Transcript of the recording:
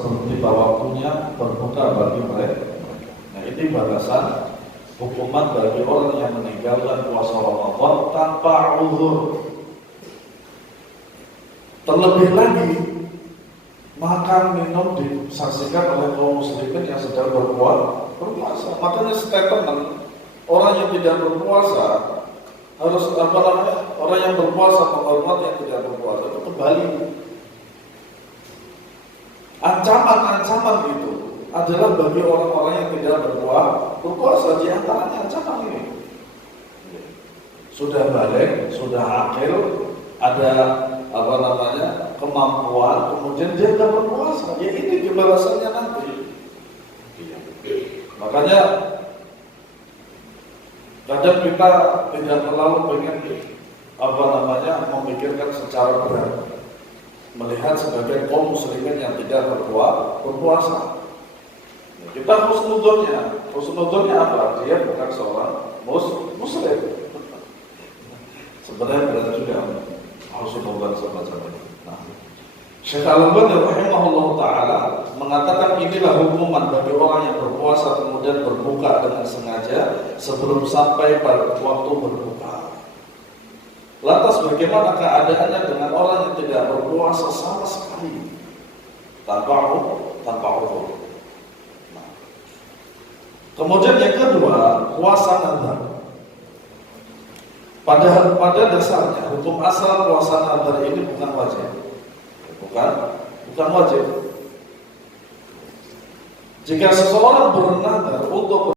seperti waktunya berbuka bagi mereka. Nah, ini balasan hukuman bagi orang yang meninggalkan puasa Ramadan tanpa uzur. Terlebih lagi, makan minum disaksikan oleh kaum muslimin yang sedang berpuasa. Makanya statement orang yang tidak berpuasa harus orang yang berpuasa menghormati yang tidak berpuasa itu kembali. Ancaman-ancaman itu adalah bagi orang-orang yang tidak berpuasa. Di antaranya ancaman ini. Sudah balik, sudah akil, ada kemampuan, kemudian dia tidak berpuasa. Ya ini balasannya nanti. Makanya kadang kita tidak terlalu pengen memikirkan secara berat, melihat sebagai kaum muslimin yang tidak berpuasa. Kita husnudonnya apa? Dia bukan seorang muslim. Sebenarnya berarti juga husnudon semacam itu. Syekh Al-Albani rahimahullah ta'ala mengatakan inilah hukuman bagi orang yang berpuasa kemudian berbuka dengan sengaja sebelum sampai pada waktu berbuka. Lantas bagaimana keadaannya dengan orang yang tidak berpuasa sama sekali tanpa uzur? Kemudian yang kedua, puasa nazar. Pada dasarnya hukum asal puasa nazar ini bukan wajib. Bukan wajib. Jika seseorang bernazar untuk